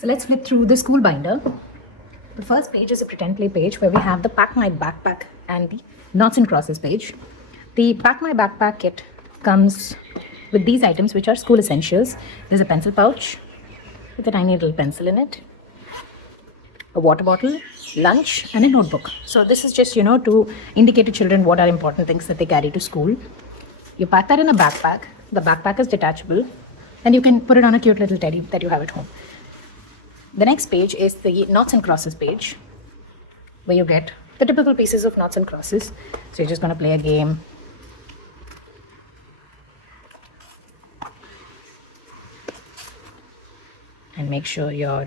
So let's flip through the school binder. The first page is a pretend play page where we have the Pack My Backpack and the Knots and Crosses page. The Pack My Backpack kit comes with these items, which are school essentials. There's a pencil pouch with a tiny little pencil in it, a water bottle, lunch, and a notebook. So this is just, to indicate to children what are important things that they carry to school. You pack that in a backpack. The backpack is detachable, and you can put it on a cute little teddy that you have at home. The next page is the Knots and Crosses page, where you get the typical pieces of knots and crosses. So you're just going to play a game. And make sure your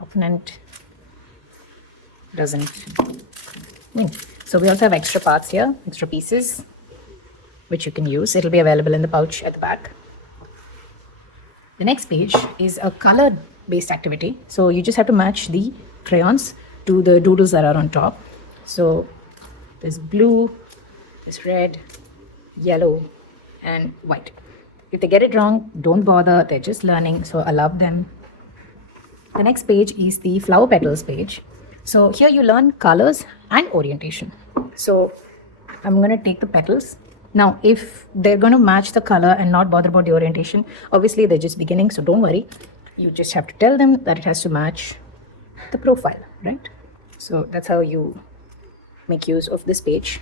opponent doesn't win. So we also have extra parts here, extra pieces, which you can use. It'll be available in the pouch at the back. The next page is a color-based activity. So you just have to match the crayons to the doodles that are on top. So there's blue, there's red, yellow, and white. If they get it wrong, don't bother. They're just learning, so allow them. The next page is the flower petals page. So here you learn colors and orientation. So I'm going to take the petals. Now, if they're going to match the color and not bother about the orientation, obviously they're just beginning, so don't worry. You just have to tell them that it has to match the profile, right? So that's how you make use of this page.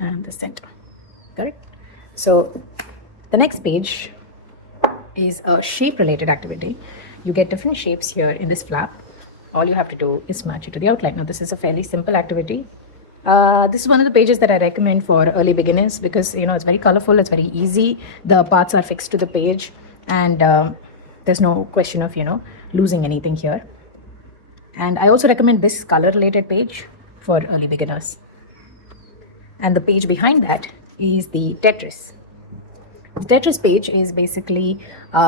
And the center. Correct? So the next page is a shape related activity. You get different shapes here in this flap. All you have to do is match it to the outline. Now this is a fairly simple activity. This is one of the pages that I recommend for early beginners because it's very colorful, it's very easy. The parts are fixed to the page, and there's no question of losing anything here. And I also recommend this color related page for early beginners. And the page behind that is the Tetris. The Tetris page is basically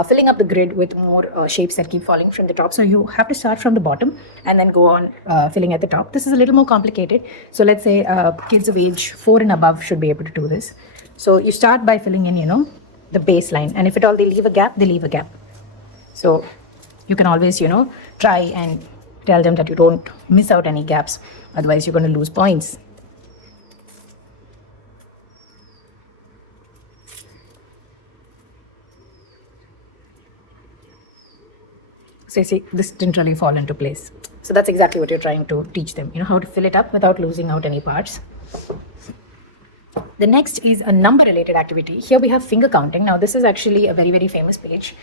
filling up the grid with more shapes that keep falling from the top. So you have to start from the bottom and then go on filling at the top. This is a little more complicated. So let's say kids of age 4 and above should be able to do this. So you start by filling in, the baseline. And if at all they leave a gap, they leave a gap. So you can always, try and tell them that you don't miss out any gaps. Otherwise, you're going to lose points. So you see, this didn't really fall into place. So that's exactly what you're trying to teach them, how to fill it up without losing out any parts. The next is a number related activity. Here we have finger counting. Now this is actually a very, very famous page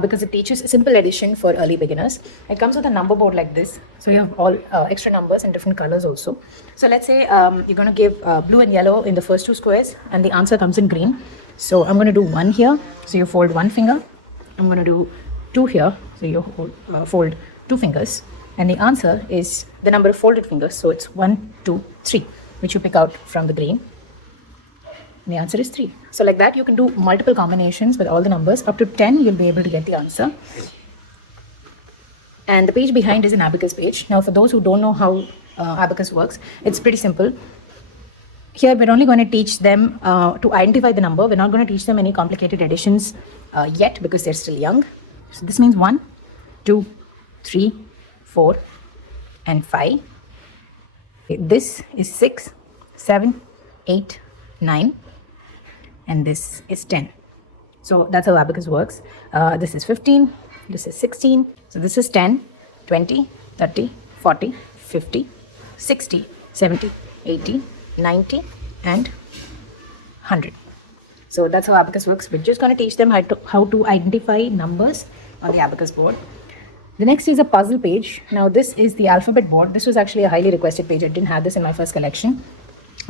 because it teaches simple addition for early beginners. It comes with a number board like this. So you have all extra numbers in different colors also. So let's say you're going to give blue and yellow in the first 2 squares and the answer comes in green. So I'm going to do 1 here. So you fold 1 finger. I'm going to do 2 here. So you fold 2 fingers. And the answer is the number of folded fingers. So it's 1, 2, 3, which you pick out from the green. And the answer is 3. So like that, you can do multiple combinations with all the numbers. Up to 10, you'll be able to get the answer. And the page behind is an abacus page. Now, for those who don't know how abacus works, it's pretty simple. Here, we're only going to teach them to identify the number. We're not going to teach them any complicated additions yet because they're still young. So this means 1, 2, 3, 4, and 5. This is 6, 7, 8, 9. And this is 10. So that's how abacus works. This is 15, this is 16. So this is 10, 20, 30, 40, 50, 60, 70, 80, 90, and 100. So that's how abacus works. We're just going to teach them how to identify numbers on the abacus board. The next is a puzzle page. Now this is the alphabet board. This was actually a highly requested page. I didn't have this in my first collection,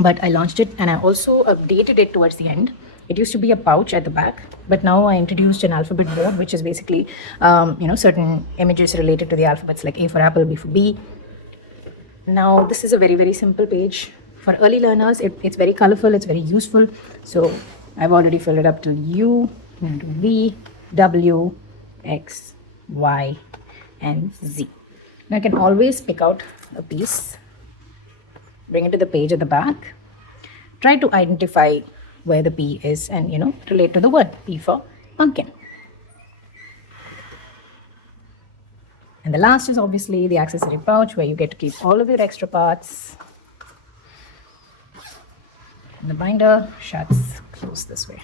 but I launched it and I also updated it towards the end. It used to be a pouch at the back, but now I introduced an alphabet board, which is basically, certain images related to the alphabets like A for apple, B for bee. Now this is a very, very simple page. For early learners, it's very colorful, it's very useful. So I've already filled it up till U, and V, W, X, Y, and Z. Now I can always pick out a piece, bring it to the page at the back, try to identify where the P is and relate to the word P for pumpkin. And the last is obviously the accessory pouch where you get to keep all of your extra parts. And the binder shuts closed this way.